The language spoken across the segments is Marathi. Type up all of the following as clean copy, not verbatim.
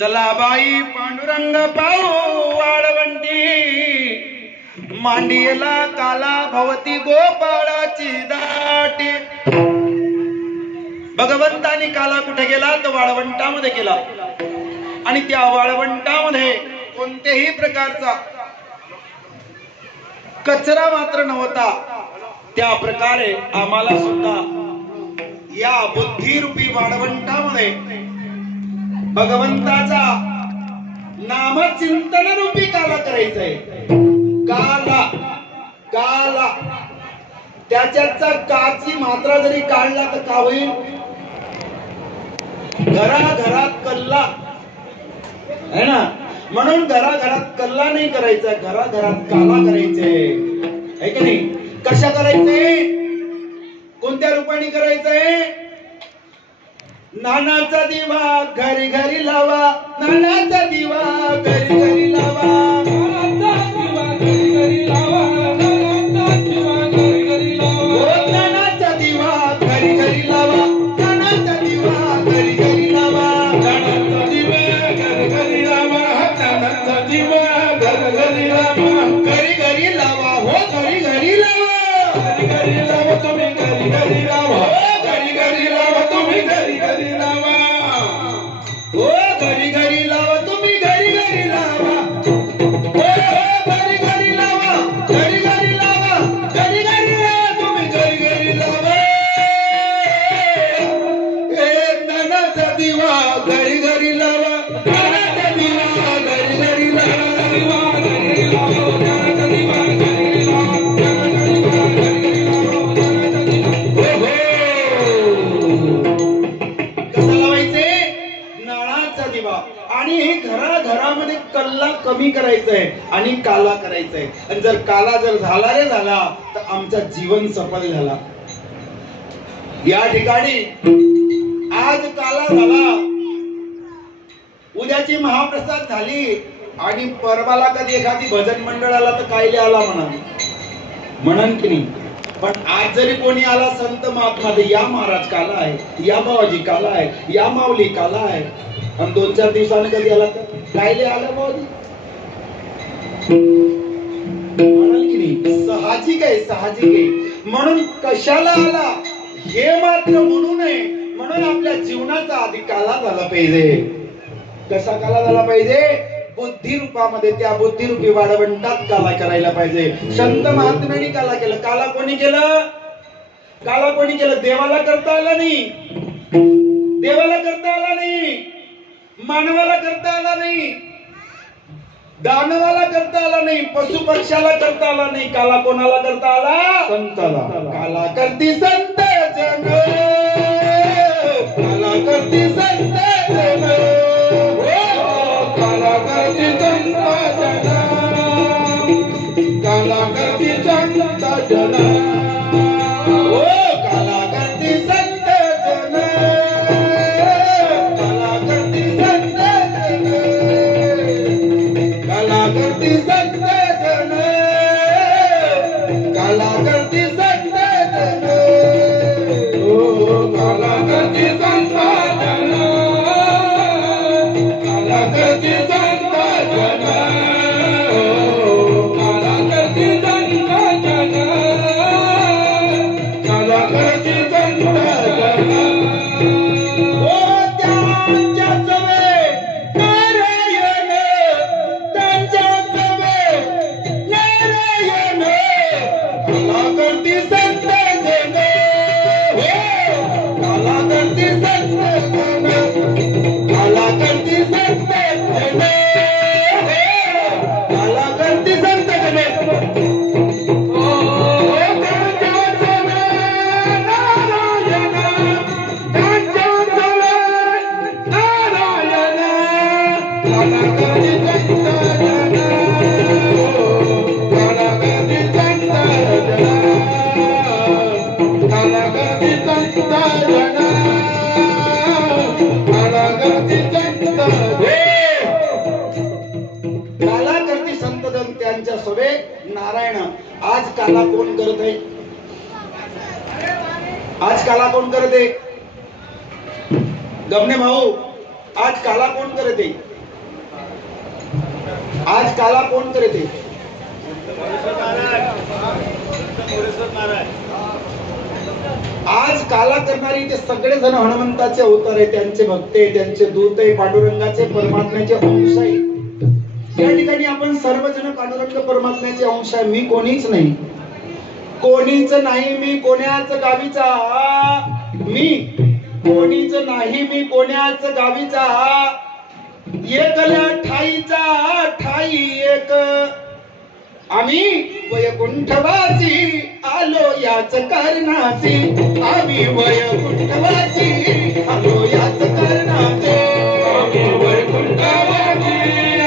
चला बाई पांडुरंग पाहू वाळवंटी, मांडियला काला भवती गोपाळाची दाटी। भगवंतानी काला कुठे गेला तर वाळवंटामध्ये गेला, आणि त्या वाळवंटामध्ये कोणत्याही प्रकारचा कचरा मात्र नव्हता। त्या प्रकारे आम्हाला सुद्धा या बुद्धिरूपी वाळवंटामध्ये भगवंताचा नामचिंतन रूपी काला करायचंय। काला काला त्याच्याचा काची मात्रा जरी काढला तर का होईल? घराघरात कल्ला है ना, म्हणून घराघरात कल्ला नाही करायचा, घराघरात काला करायचे है की नाही? कशा करायचंय? कोणत्या रूपाने करायचंय? नानाचा दिवा घरी घरी लावा, नानाचा दिवा घरी घरी लावा, नानाचा दिवा घरी घरी लावा, नानाचा दिवा घरी घरी लावा, नानाचा दिवा घरी घरी लावा, नानाचा दिवा घरी घरी लावा, नानाचा दिवा घरी घरी लावा, नानाचा दिवा घरी घरी लावा, घरी घरी लावा हो, घरी घरी लावा, घरी घरी लावा तुम्ही, घरी घरी लावा, घरी घरी लावा तुम्ही, घरी घरी लावा हो, घरी घरी लावा तुम्ही, घरी घरी लावा हो, घरी घरी लावा, घरी घरी लावा, घरी घरी लावा तुम्ही, घरी घरी लावा। नानाचा दिवा घरी घरी लावा, नानाचा दिवा घरी घरी लावा, घरी लावा, नानाचा दिवा घरी लावा, आणि घराघरामध्ये कल्ला कमी करायचंय आणि काला करायचंय। आणि जर काला जर झाला रे झाला तर आमचा जीवन सफल झाला। या ठिकाणी आज काला झाला, उद्याची महाप्रसाद झाली, आणि परवाला कधी एखादी भजन मंडळाला तर कायले आला म्हणन की नाही? पण आज जरी कोणी आला संत महात्मा, या महाराज काला आहे, या बाबाजी काला आहे, या माऊली काला आहे, आणि 2-4 दिवसाने कधी आला तर कायले आला बाबाजी म्हणाल की नाही? साहजिक आहे, साहजिक आहे। म्हणून कशाला आला हे मात्र म्हणू नये, म्हणून आपल्या जीवनाचा आधी काला झाला पाहिजे। कसा काला झाला पाहिजे? बुद्धी रूपामध्ये, त्या बुद्धिरूपी वाळवंटात काला करायला पाहिजे। संत महात्म्यांनी काला केलं। काला कोणी केलं? काला कोणी केलं? देवाला करता आला नाही, देवाला करता आला नाही, मानवाला करता आला नाही, दानवाला करता आला नाही, पशु पक्षाला करता आला नाही। काला कोणाला करता आला? संताला। काला करती संत जन, काला करती संत जन, काला करती संत जन, काला करती संत जन, ओ काला करती संत जन, काला करती संत जन, काला करती संत जन, काला करती संत जन, ओ काला करती संत जन, काला करती संत जन, ओ काला करती संत जन, काला करती संत जन, ओ त्यांच्या सवे नारायण, त्यांच्या सवे नारायण, काला करती संत जन, हो काला करती संत जन, काला करती संत जन, हो काला करती संत जन, ओ त्यांच्या सवे नारायण, त्यांच्या सवे नारायण, काला करती संत जन, काला करती संत जन, काला करती संत जन, काला करती संत जन, काला करती संत जन, त्यांच्या सवे नारायण। आज काला कोण करत आहे? आज काला कोण करत आहे? गमने भाऊ, आज काला कोण करते? आज काला कोण करते? आज काला करणारी ते सगळे जण हनुमंताचे अवतार आहे, त्यांचे भक्त आहे, त्यांचे दूत आहे, पांडुरंगाचे परमात्म्याचे अंश आहे. या ठिकाणी आपण सर्वजण पांडुरंग परमात्म्याचे अंश आहे. मी कोणीच नाही, कोणीच नाही मी कोण्याच गावीचा, मी कोणीच नाही मी कोण्याच गावीचा, एकल्या ठाईचा ठाई एक, आम्ही वैकुंठवासी आलो याच कारणाचे, आम्ही वैकुंठवासी आलो याच कारणाचे, आम्ही वैकुंठवासी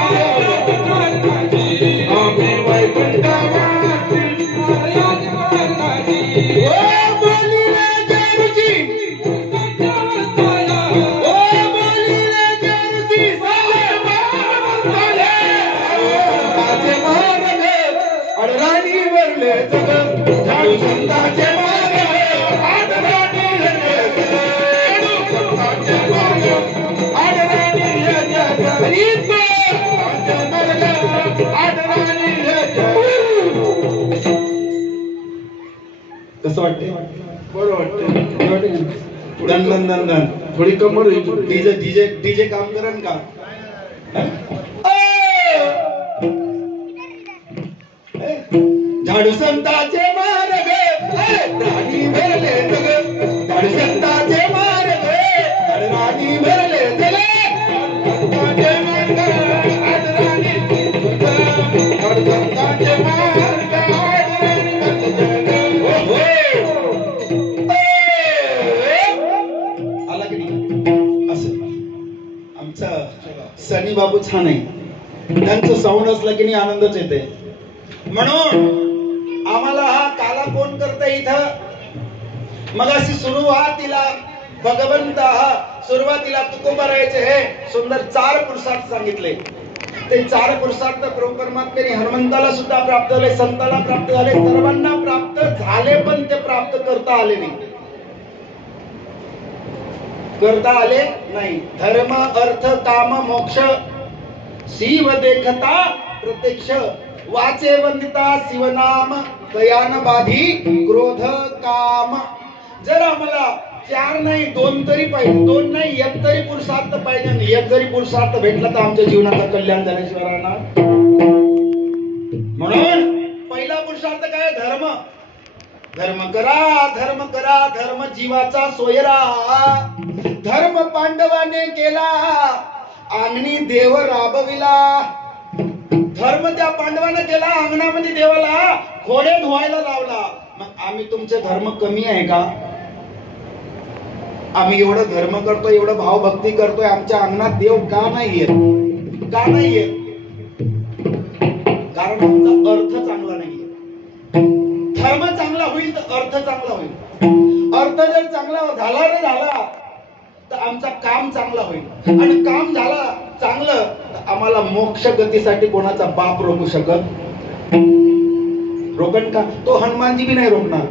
आलो याच कारणाचे, आम्ही वैकुंठवासी आलो याच कारणाचे. ओ बोली रे जरुजी, ओ बोली रे जरुजी, साले साले माझे मार्ग अडराणी वरले जग, झाडू संतांचे मार्ग अडराणी वरले जग, झाडू संतांचे मार्ग अडराणी जग, गरीब संतांचे मार्ग अडराणी जग. कसं वाटते? बरं वाटते. दन दन दन दन थोडी कमर डीजे डीजे डीजे काम करण का? झाडू संतांचे मार्ग राणी भरले जग, झाडू संतांचे मार्ग राणी भरले जग, संतांचे मार्ग राणी झाडू संतांचे मार्ग राणी आला की नाही? असं आमचा सनी बाबू छान आहे, त्यांचं साऊंड असलं की नाही आनंदच येते. म्हणून आम्हाला हा काला कोण करते इथं? मग अशी सुरुवातीला भगवंत सुरुवातीला तुकोबारायचे हे सुंदर 4 पुरुषार्थ सांगितले. ते 4 पुरुषार्थ परमात्म्याने हनुमंताला सुद्धा प्राप्त झाले, संताला प्राप्त झाले, सर्वांना प्राप्त झाले, पण ते प्राप्त करता आले नाही. करता आले नाही. धर्म अर्थ काम मोक्ष शिव देखता प्रत्यक्ष, वाचे वंदिता शिवनाम कयान बाधी क्रोध काम. जर आम्हाला 4 नाही 2 तरी पाहिजे, 2 नाही 1 तरी पुरुषार्थ पाहिजे, आणि 1 जरी पुरुषार्थ भेटला तर आमच्या जीवनाचं कल्याण झाल्याशिवाय राहणार. म्हणून पहिला पुरुषार्थ काय? धर्म. धर्म करा धर्म करा, धर्म जीवाचा सोयरा. धर्म पांडवाने केला, अंगणी देव राबविला. धर्म त्या पांडवाने केला, अंगणामध्ये देवाला घोडे धुवायला लावला. मग आम्ही तुमचे धर्म कमी आहे का? आम्ही एवढं धर्म करतोय, एवढं भावभक्ती करतोय, आमच्या अंगणात देव का नाहीये? का नाहीये? कारण आमचा अर्थ चांगला नाहीये. धर्म चांगला होईल तर अर्थ चांगला होईल. अर्थ जर चांगला झाला रे झाला तर आमचा काम चांगला होईल, आणि काम झाला चांगलं तर आम्हाला मोक्ष गतीसाठी कोणाचा बाप रोखू शकत? रोकन का? तो हनुमानजी बी नाही रोखणार.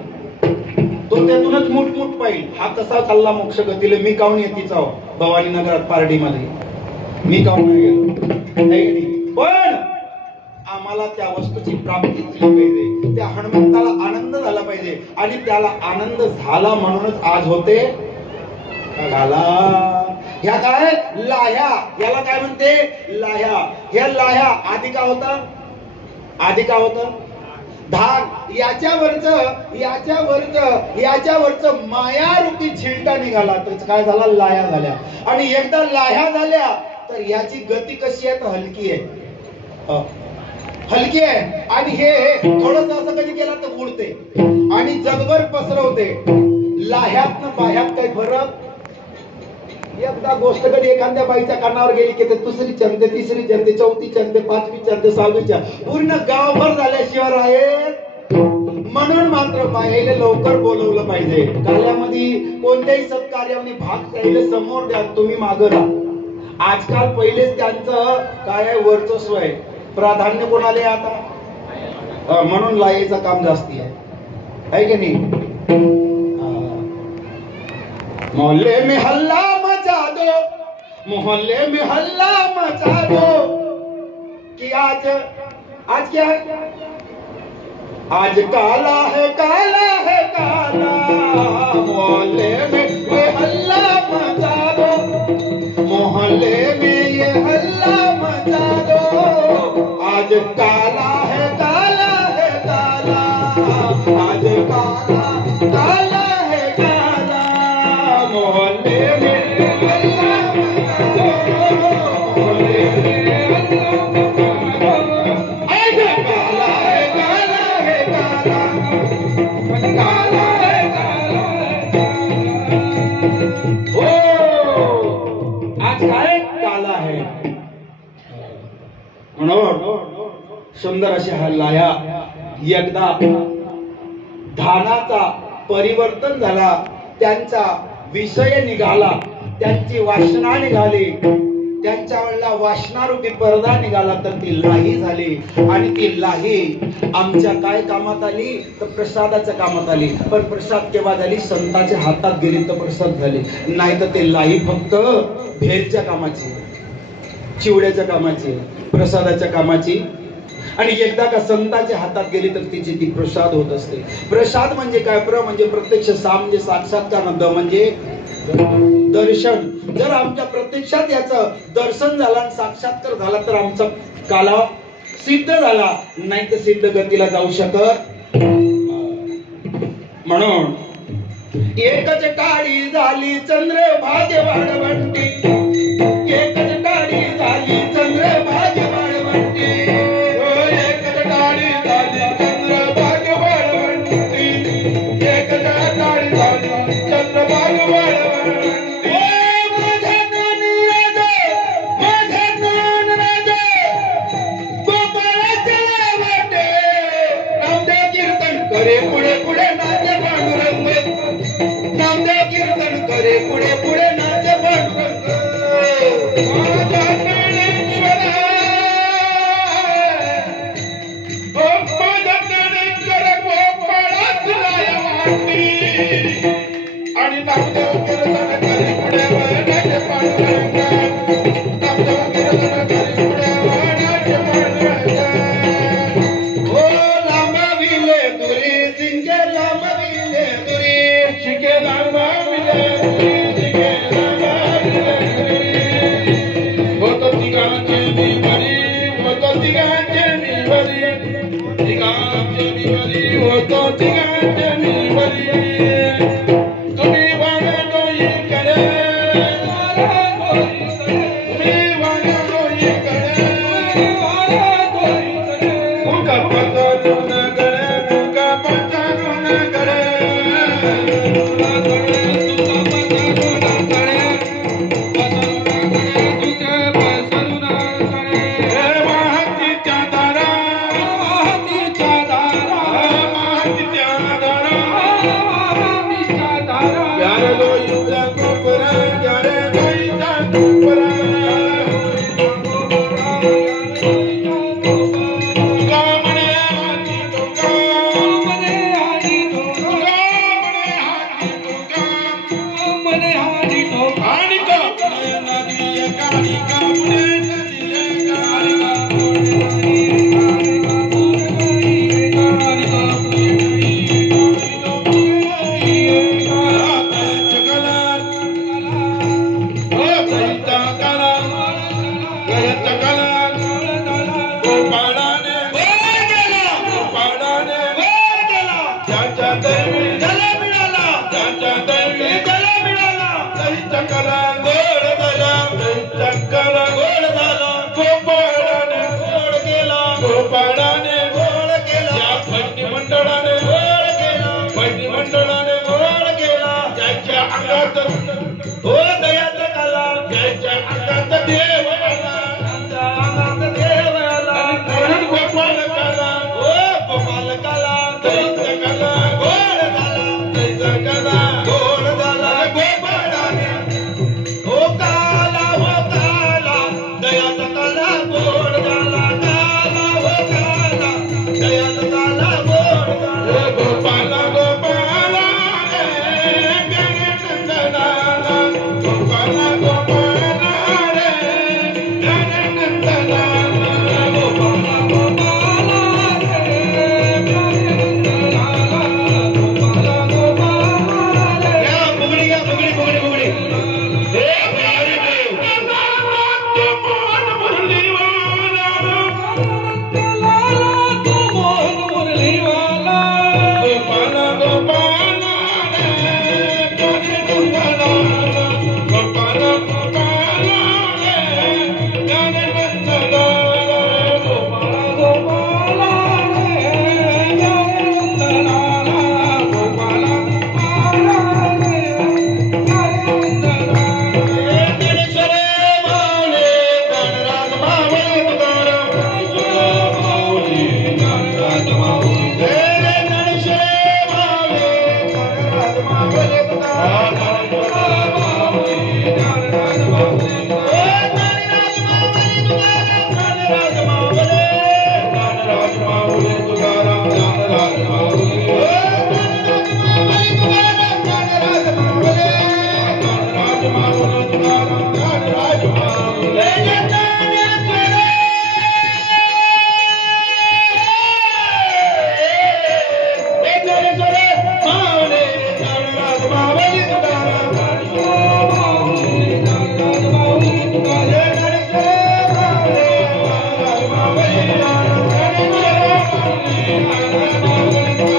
तो त्यातूनच मुठमुठ पाहिजे. हा कसा चालला मोक्ष गतीला? मी काऊन येतीचा भवानी नगरात पार्टीमध्ये मी काऊन नाही गेलो? पण आम्हाला त्या वस्तूची प्राप्ती झाली पाहिजे, त्या हनुमंताला आनंद झाला पाहिजे, आणि त्याला आनंद झाला म्हणूनच आज होते काला. ह्या काय लाह्या, याला काय म्हणते? लाह्या. ह्या लाह्या आधी का होता? आधी का होता? धाग. याच्यावरच माया रूपी छिलटा निघाला तर काय झाला? लाह्या झाल्या. आणि एकदा लाह्या झाल्या तर याची गती कशी आहे? तर हलकी आहे, हलकी आहे. आणि हे थोडस असं कधी केलं तर उडते आणि जगभर पसरवते. लाह्यातनं बाह्यात काही फरक? एकदा गोष्ट कधी एखाद्या बाईच्या कानावर गेली की ते दुसरी चंदे, तिसरी चंदे, चौथी चंदे, 5वी चंदे, 6वीच्या पूर्ण गावभर झाल्याशिवाय आहेत. म्हणून मात्र बाईला लवकर बोलवलं पाहिजे. काल्यामध्ये कोणत्याही सत्कार्यामध्ये भाग त्याला समोर द्या, तुम्ही मागं राहा. आजकाल पहिलेच त्यांचं काय आहे? वर्चस्व आहे. प्राधान्य कोणाला आता? म्हणून लाईचं काम जास्ती आहे की नाही? मोहल्ले में हल्ला मचा दो, मोहल्ले में हल्ला मचा दो कि आज क्या है? आज काला है काला है काला। मोहल्ले में ये हल्ला मचा दो, मोहल्ले में ये हल्ला मचा दो। आज काला है काला है काला, आज काला काला है काला। मोहल्ले में हल्ला मचा दो, मोहल्ले में हल्ला मचा दो। आज काला है काला है काला, काला है काला है काला। ओ आज काय काला है म्हणून सुंदर अशा हा लाया एकदा धानाचा परिवर्तन झाला, त्यांचा विषय निघाला, त्यांची वासना निघाली, त्यांच्या वेळेला वासनारूपी पडदा निघाला, तर ती लाही झाली. आणि ती लाही आमच्या काय कामात आली? तर प्रसादाच्या कामात आली. पण प्रसाद केव्हा झाली? संतांच्या हातात गेली तर प्रसाद झाली. नाही तर ते लाही फक्त भेरच्या कामाची, चिवड्याच्या कामाची, प्रसादाच्या कामाची. आणि एकदा का संतांच्या हातात गेली तर तिची ती प्रसाद होत असते. प्रसाद म्हणजे काय? म्हणजे प्रत्यक्ष साम म्हणजे साक्षात्कार, द म्हणजे दर्शन. जर आमच्या प्रत्यक्षात याचं दर्शन झालं आणि साक्षात्कार झाला तर आमचा काला सिद्ध झाला, नाही तर सिद्ध गतीला जाऊ शकत. म्हणून एकच काळी झाली चंद्रभागे वाढवंटी, एकच काळी झाली चंद्रभागे वाढवंटी, एकच काळी झाली चंद्रभागे वाढवंटी, एकच काळी झाली चंद्रभागे वाढवंटी. करे पुढे पुढे नाचे पांडुरंग, नामदेव कीर्तन करे पुढे पुढे नाचे पांडुरंग. माऊली